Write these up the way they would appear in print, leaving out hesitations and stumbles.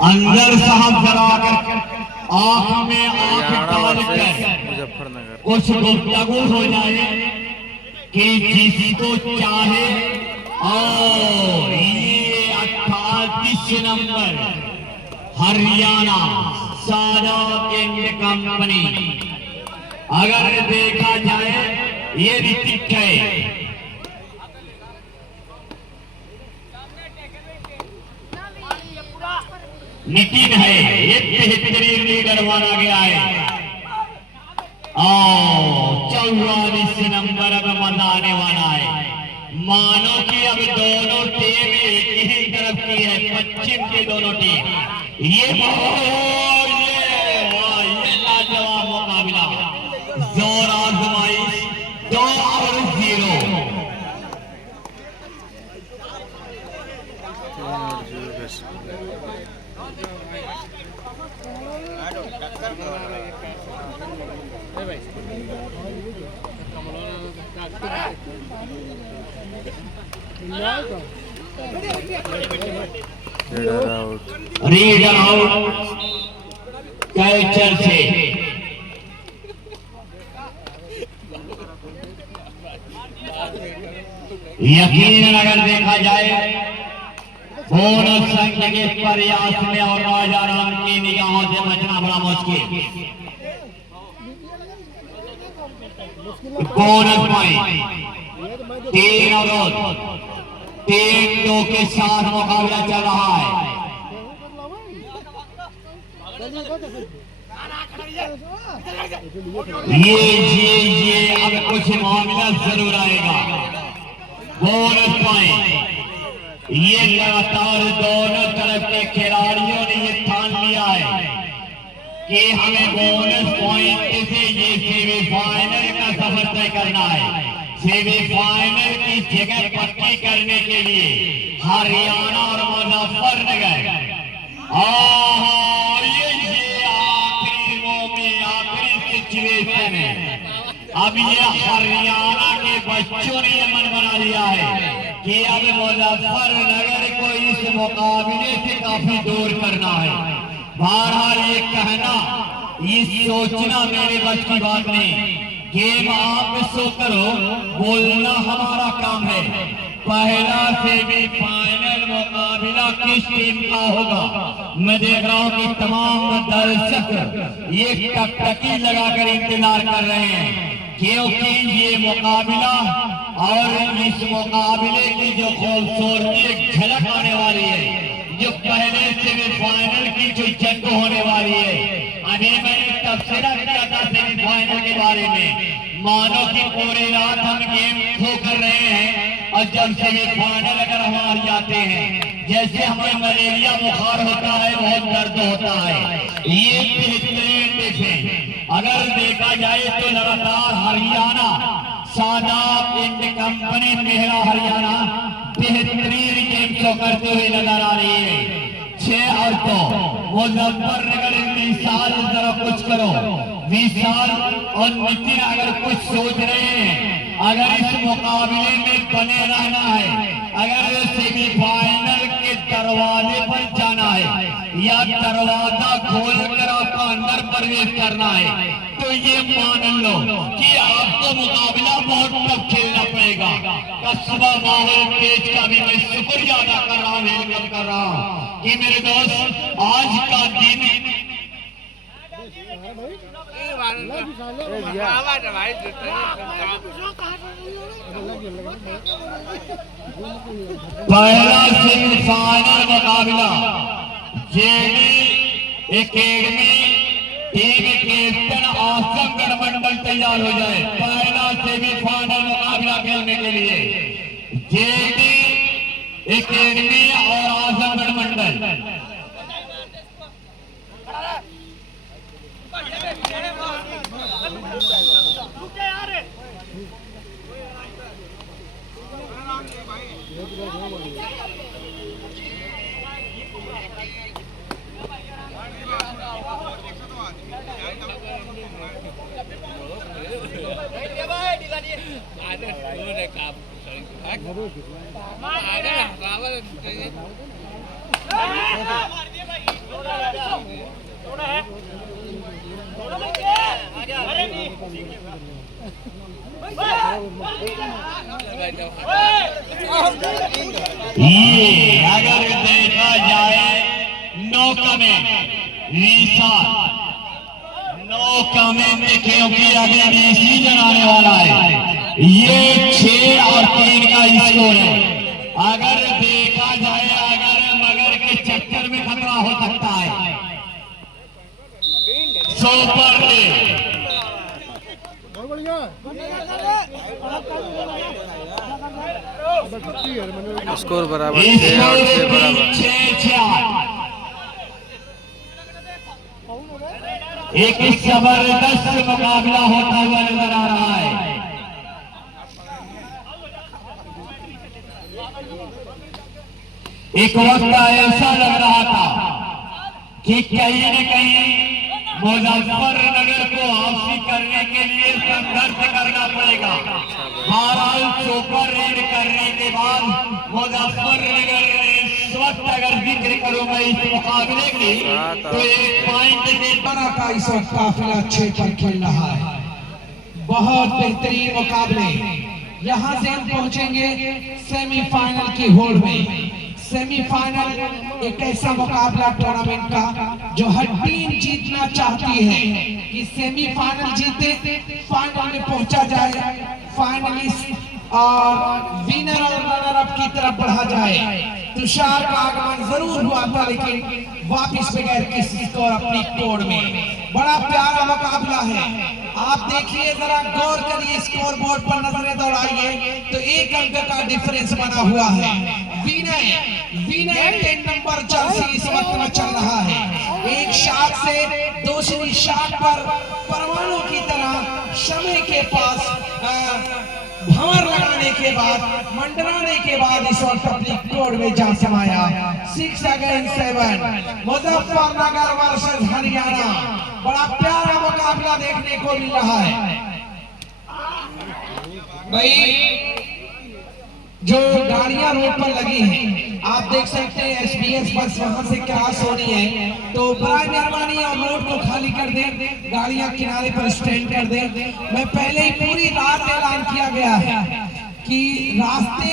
अंदर साहब जरा आंख में आंख डालकर मुजफ्फरनगर कुछ गुफ्तगू हो जाए कि जिसको चाहे। और ये 38 number Haryana Sadat and company, अगर देखा जाए ये ऋतिक है, नितिन है, एक बेहतरीन लीडर माना गया है। और 44 नंबर अब मजा आने वाला है। मानो कि अब दोनों टीम एक ही तरफ की है, पश्चिम की दोनों टीम। ये लाजवाब मुकाबला, जोर आजमाइश 2-0। रीडर आउट कैचर से। यकीनन अगर देखा जाए बोनस संख्या के प्रयास में और राजा राम की निगाहों से बचना बड़ा मुश्किल। बोनस पॉइंट 3 और 3-2 के साथ मुकाबला चल रहा है। ये अब कुछ मामला जरूर आएगा। बोनस पॉइंट, ये लगातार दोनों तरफ के खिलाड़ियों ने ये ठान लिया है कि हमें बोनस पॉइंट से ये सेमीफाइनल का सफर तय करना है। सेमीफाइनल की जगह पक्की करने के लिए हरियाणा और मुजफ्फरनगर, और ये आखिरी में आखिरी सिचुएशन है। अब ये हरियाणा के बच्चों ने ये मन बना लिया है कि अब मुजफ्फरनगर को इस मुकाबले से काफी दूर करना है। बहरहाल ये कहना, ये सोचना मेरे बस की बात नहीं। गेम आप सो करो, बोलना हमारा काम है। पहला सेमीफाइनल मुकाबला किस टीम का होगा? मैं देख रहा हूँ कि तमाम दर्शक ये टकटकी लगाकर इंतजार कर रहे हैं, क्योंकि ये मुकाबला और इस मुकाबले की जो खूबसूरती एक झलक आने वाली है, जो पहले सेमीफाइनल की जो जंग होने वाली है। अभी मैंने तबसरा किया था सेमीफाइनल के बारे में, मानो कि पूरी रात हम गेम खो कर रहे हैं और जब सेमीफाइनल अगर हम हार जाते हैं, जैसे हमें मलेरिया बुखार होता है, बहुत दर्द होता है। ये बेहतरीन देखें, अगर देखा जाए तो लगातार हरियाणा सादात एंड कंपनी मेहरा हरियाणा बेहतरीन गेम शो करते हुए नजर आ रही है। 6 और 2 मुजफ्फरनगर विशाल, जरा कुछ करो विशाल और नितिन, अगर कुछ सोच रहे हैं, अगर इस मुकाबले में बने रहना है, अगर सेमीफाइनल के दरवाजे पर जाना है या दरवाजा खोलकर आपको अंदर प्रवेश करना है, तो ये मान लो कि आपको मुकाबला बहुत टफ खेलना पड़ेगा। कस्बा माहौल पेज का भी मैं शुक्रिया अदा कर रहा हूँ, वेलकम कर रहा हूँ कि मेरे दोस्त आज का दिन पहला सेमीफाइनल मुकाबला JD academy team captain Azamgarh मंडल तैयार हो जाए। पहला सेमीफाइनल मुकाबला खेलने के लिए जेडी एकेडमी और आजमगढ़ मंडल। ये अगर देखा जाए नौका में नौका में क्योंकि अभी सीजन आने वाला है, ये 6 और 3 का स्कोर है। अगर देखा जाए अगर मगर के चक्कर में खतरा हो सकता है। सुपर स्कोर बराबर 6 और 6 बराबर। एक जबरदस्त मुकाबला होता हुआ नजर आ रहा है। एक वक्त ऐसा लग रहा था कि कहीं न कहीं मुजफ्फरनगर को हासिल करने के लिए संघर्ष करना पड़ेगा। बहरहाल सुपर रेड करने के बाद मुजफ्फरनगर इस वक्त अगर जिक्र करूं मैं इस मुकाबले की तो 1 पॉइंट के बड़ा का इस वक्त काफिला अच्छे पर खेल रहा है। बहुत बेहतरीन मुकाबले। यहाँ से हम पहुंचेंगे सेमीफाइनल की होड़ में। सेमीफाइनल एक ऐसा मुकाबला टूर्नामेंट का जो हर टीम जीतना चाहती है कि सेमीफाइनल जीते, फाइनल में पहुंचा जाए, फाइनलिस्ट और विनर और रनर अप की तरफ बढ़ा जाए। तुषार का आगमन जरूर हुआ था लेकिन वापिस बगैर किसी स्कोर अपनी कोड में। बड़ा प्यारा मुकाबला है। आप देखिए जरा गौर करिए, स्कोर बोर्ड पर नजरें दौड़ाइए तो 1 अंक का डिफरेंस बना हुआ है। विनय 10 नंबर जर्सी इस वक्त में चल रहा है। एक शॉट से दूसरी शॉट पर परमाणु की तरह शमे के पास भंवर लगाने के बाद, मंडराने के बाद इस वक्त अपनी कोड में जा समाया। 6 अगेंस्ट 7 मुजफ्फरनगर वर्सेस हरियाणा। बड़ा प्यारा मुकाबला देखने को मिल रहा है। भाई जो गाड़ियां रोड पर लगी हैं आप देख सकते हैं, SBS बस वहां से क्रॉस होनी है तो बड़ा मेहरबानी और रोड को खाली कर दें, गाड़ियां किनारे पर स्टैंड कर दें। मैं पहले ही पूरी रात ऐलान किया गया है कि रास्ते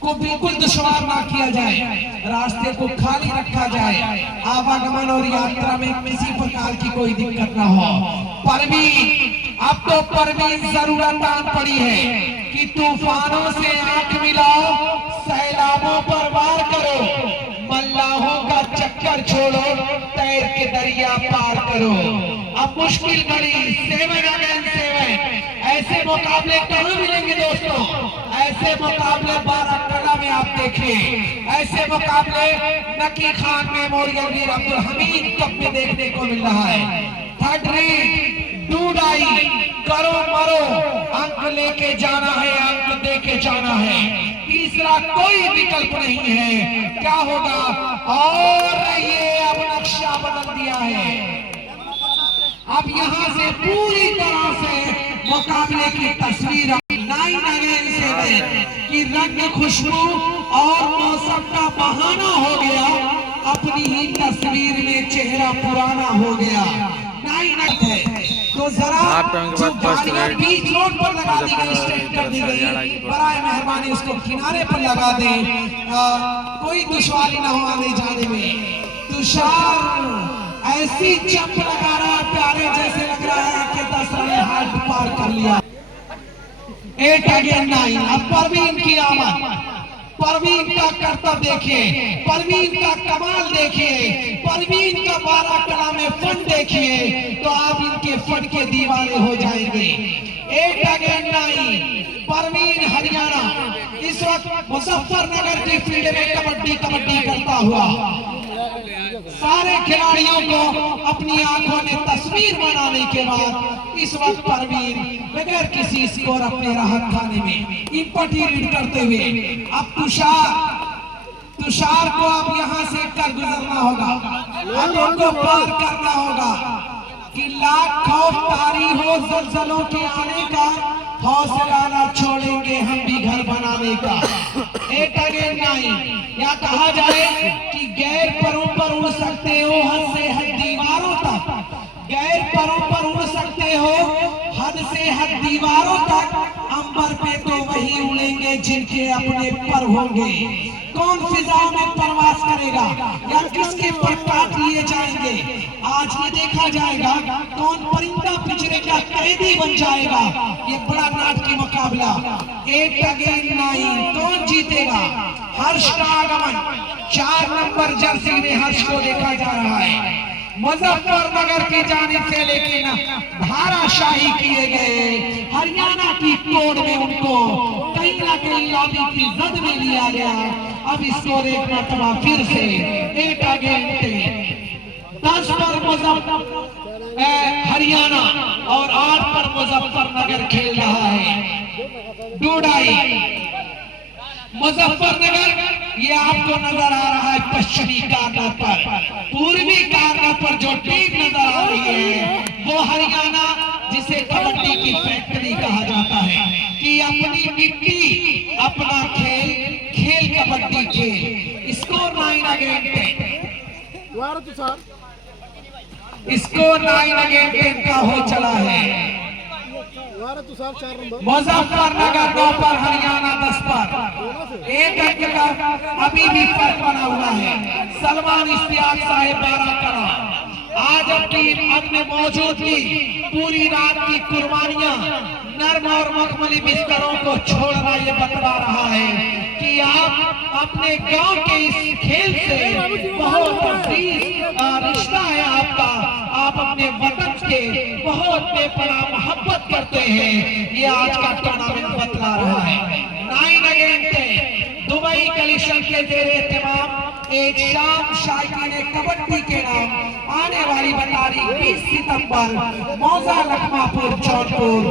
को बिल्कुल दुश्वार ना किया जाए, रास्ते को खाली रखा जाए, आवागमन और यात्रा में किसी प्रकार की कोई दिक्कत ना हो। परवीन, अब तो परवीन जरूरत आन पड़ी है कि तूफानों से आंख मिलाओ, सैलाबों पर वार करो, मल्लाहों का चक्कर छोड़ो, तैर के दरिया पार करो। अब मुश्किल घड़ी 7 अगेंस्ट 7। ऐसे मुकाबले कहाँ मिलेंगे दोस्तों? ऐसे मुकाबले बाराकला में आप देखिए, ऐसे मुकाबले नकी खान मेमोरियल वीर अब्दुल हमीद कप में देखने को मिल रहा है। थर्ड रेट डूडाई करो मरो, अंक लेके जाना है, अंक देके जाना है, तीसरा कोई विकल्प नहीं है। क्या होगा? और ये अब नक्शा बदल दिया है। अब यहाँ से पूरी तरह से मुकाबले की तस्वीर 9 अगेंस्ट 7 की रंग खुशबू और मौसम का बहाना हो गया, अपनी ही तस्वीर में चेहरा पुराना हो गया। 9 है तो जरा जो गाड़ियां बीच रोड पर लगा दी गई, स्टैंड कर दी गई, बराए मेहरबानी उसको किनारे पर लगा दें, कोई दुश्वारी ना हो आने जाने में। तुषार ऐसी जंप लगा रहा है प्यारे, जैसे लग रहा है कि 10 रन हाथ पार कर लिया। 8 अगेंस्ट 9। अब परवीन की आमद, परवीन का करतब देखिए, परवीन का कमाल देखिए, परवीन का बाराकला में फन देखिए तो आप इनके फन के दीवाने हो जाएंगे। 8 अगेंस्ट 9 परवीन हरियाणा इस वक्त मुजफ्फरनगर की फील्ड में कबड्डी करता हुआ सारे खिलाड़ियों को अपनी आंखों में तस्वीर बनाने के बाद इस वक्त परवीन बगैर किसी स्कोर अपने राहत खाने में इंपटी रीड करते हुए अब तुषार को अब यहाँ से कर गुजरना होगा, अब उनको पार करना होगा कि लाख खौफ तारी हो ज़लज़लों के आने का, हौसला ना छोड़ेंगे हम भी घर बनाने का। 8 अगेंस्ट 9 या कहा जाए कि गैर परों पर उड़ सकते हो, हद से हद दीवार गैर परों पर उड़ सकते हो, हद से हद दीवारों तक, अंबर पे तो वही उड़ेंगे जिनके अपने पर होंगे। कौन फिजाओं में परवास करेगा या किसके पर काट लिए जाएंगे, आज ये देखा जाएगा। कौन परिंदा पिंजरे का कैदी बन जाएगा, ये बड़ा नाटकीय मुकाबला 8 अगेंस्ट 9। कौन जीतेगा? हर्ष का आगमन 4 नंबर जर्सी में हर्ष को देखा जा रहा है। मुजफ्फरनगर की जानिब से लेकिन धाराशाही किए गए, हरियाणा की कोड में उनको कहीं ना कहीं लॉबी की जद में लिया गया। अब इसको एक मरतबा फिर से 8 अगेंस्ट 10 पर हरियाणा और 8 पर मुजफ्फरनगर खेल रहा है। डोडाई मुजफ्फरनगर ये आपको नजर आ रहा है पश्चिमी कार्नर पर, पूर्वी कार्नर पर जो टीम नजर आ रही है वो हरियाणा, जिसे कबड्डी की फैक्ट्री कहा जाता है, कि अपनी मिट्टी अपना खेल, खेल कबड्डी खेल। स्कोर 9 अगेंस्ट 10, स्कोर 9 अगेंस्ट 10 का हो चला है। मुजफ्फरनगर 9 पर, हरियाणा 10 पर, 1 अंक का अभी भी फर्क बना हुआ है। सलमान इश्तियाक साहेब 12 करा। आज अपनी अपने मौजूदगी, पूरी रात की कुर्बानियां, नर्म और मखमली बिस्तरों को छोड़ना ये बतला रहा है कि आप अपने गांव के इस खेल से बहुत रिश्ता है आपका, आप अपने वतन के बहुत बेपनाह मोहब्बत करते हैं, ये आज का टूर्नामेंट बतला रहा है। 9 अगेंस्ट 10, दुबई कलेक्शन के जेर एहतमाम एक शाम शायकीन कबड्डी के नाम आने वाली तारीख 20 सितंबर मौजा लखमापुर जौनपुर,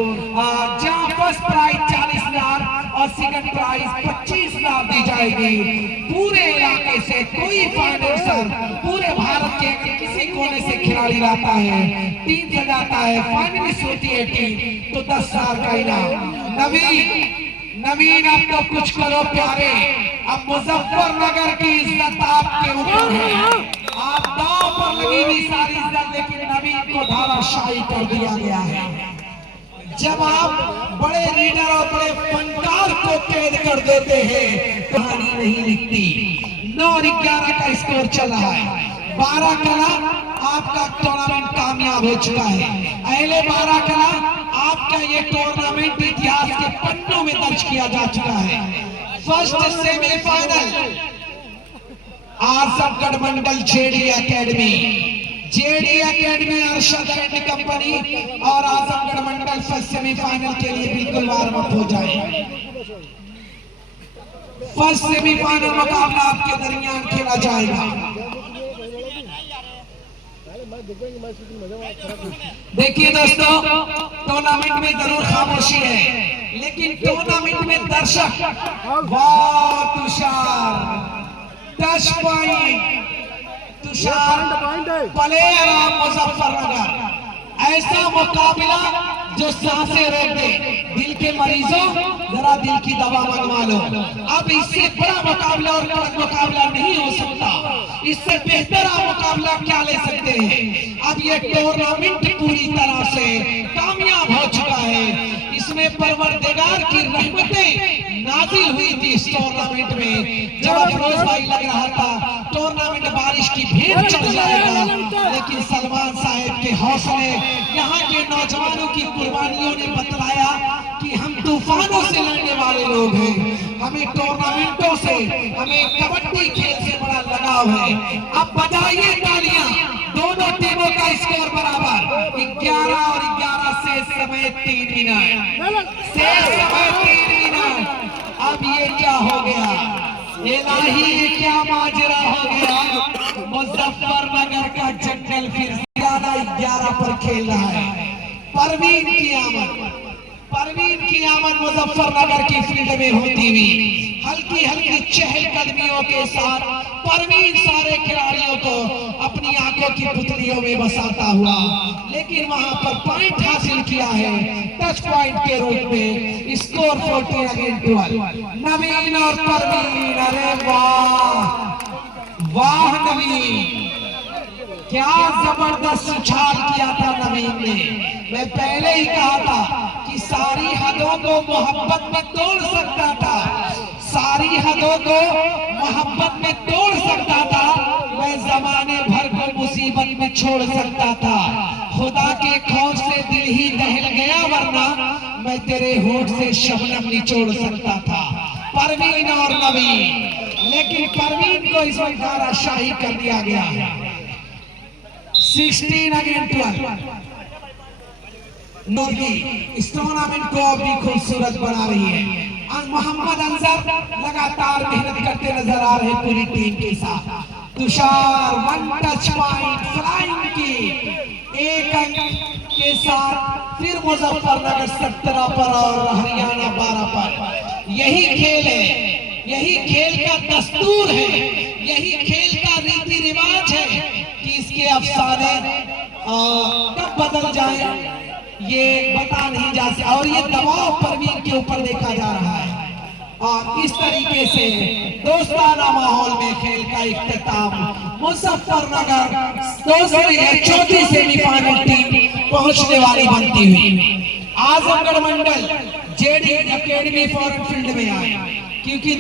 जहां फर्स्ट प्राइज 40,000 और सेकंड प्राइज 25,000 दी जाएगी। पूरे इलाके से कोई फाइनल पूरे भारत के किसी कोने से खिलाड़ी लाता है, टीम से जाता है, फाइनलिस्ट होती है टीम, तो 10,000 का इनाम। नवीन अब तो कुछ करो प्यारे, अब मुजफ्फरनगर की इज्जत आपके ऊपर है। आप दांव पर लगी हुई सारी इज्जत, लेकिन नवीन को धाराशाही कर दिया गया है। जब आप बड़े लीडर और बड़े फनकार को कैद कर देते हैं, कहानी नहीं लिखती। 9 और 11 का स्कोर चल रहा है। 12 कला आपका टूर्नामेंट कामयाब हो चुका है। अगले 12 कला आपका ये टूर्नामेंट इतिहास के पन्नों में दर्ज किया जा चुका है। First semifinal Azamgarh Mandal JD academy Arshad and company और आजमगढ़ मंडल फर्स्ट सेमीफाइनल के लिए बिल्कुल वार्म अप हो जाए। फर्स्ट सेमीफाइनल मुकाबला आपके दरमियान खेला जाएगा। देखिए दोस्तों, टूर्नामेंट में जरूर खामोशी है, लेकिन टूर्नामेंट में दर्शक, वाह Tushar 10 point, Tushar player of Muzaffarnagar. ऐसा मुकाबला जो सांसें रोक दे। दिल के मरीजों, जरा दिल की दवा मंगवा लो। अब इससे बड़ा मुकाबला और कड़क मुकाबला नहीं हो सकता। इससे बेहतर आप मुकाबला क्या ले सकते हैं? अब ये टूर्नामेंट पूरी तरह से कामयाब हो चुका है। इसमें परवरदिगार की रहमतें नाजिल हुई थी इस टूर्नामेंट में। जब अफरोज भाई लग रहा था टूर्नामेंट बारिश की भेंट चढ़ जाएगा, लेकिन सलमान साहब के हौसले, यहाँ के नौजवानों की कुर्बानियों ने बतलाया कि हम तूफानों से लड़ने वाले लोग हैं। हमें टूर्नामेंटों से, हमें कबड्डी खेल से बड़ा लगाव है। अब बजाइए तालियां। दोनों टीमों का स्कोर बराबर 11 और 11 से समय 3 मिनट, शेष समय 3 मिनट। अब ये क्या हो गया? इलाही क्या माजरा हो गया? मुजफ्फरनगर का जंगल फिर से 11 पर खेल रहा है। परवीन की आमद मुजफ्फरनगर की फील्ड में होती हुई हल्की हल्की चहलकदमियों के साथ परवीन सारे खिलाड़ियों को अपनी आंखों की पुतलियों में बसाता हुआ, लेकिन वहां पर पॉइंट हासिल किया है टच पॉइंट के रूप में। Score 14 against 12। नवीन और परवीन, अरे वाह वाह नवीन, क्या जबरदस्त उछाल किया था नवीन ने। मैं पहले ही कहा था कि सारी हदों को मोहब्बत में तोड़ सकता था, सारी हदों को मोहब्बत में तोड़ सकता था, मैं जमाने भर को मुसीबत में छोड़ सकता था। खुदा के खौफ से दिल ही दहल गया, वरना मैं तेरे होठ से शबनम निचोड़ सकता था। परवीन और नवीन, लेकिन परवीन को इस वक्त शाही कर दिया गया। 16 अगेंस्ट 12। नूरगी इस टूर्नामेंट को भी खूबसूरत बना रही है। मोहम्मद अंजर लगातार मेहनत करते नजर आ रहे पूरी टीम के साथ। तुषार 1 टच पॉइंट फ्लाइंग की 1 अंक के साथ फिर मुजफ्फरनगर 17 पर और हरियाणा 12 पर। यही खेल है, यही खेल का दस्तूर है, यही खेल का रीति रिवाज है कि इसके अफसाने कब बदल जाए ये बता नहीं जा सकता। और ये दबाव परवीन के ऊपर देखा जा रहा है और इस तरीके से दोस्ताना माहौल में खेल का इख्तिताम। मुजफ्फरनगर चौथी सेमीफाइनल टीम पहुंचने वाली बनती हुई आजमगढ़ मंडल जेडी एकेडमी फॉरेन फील्ड में आए, क्योंकि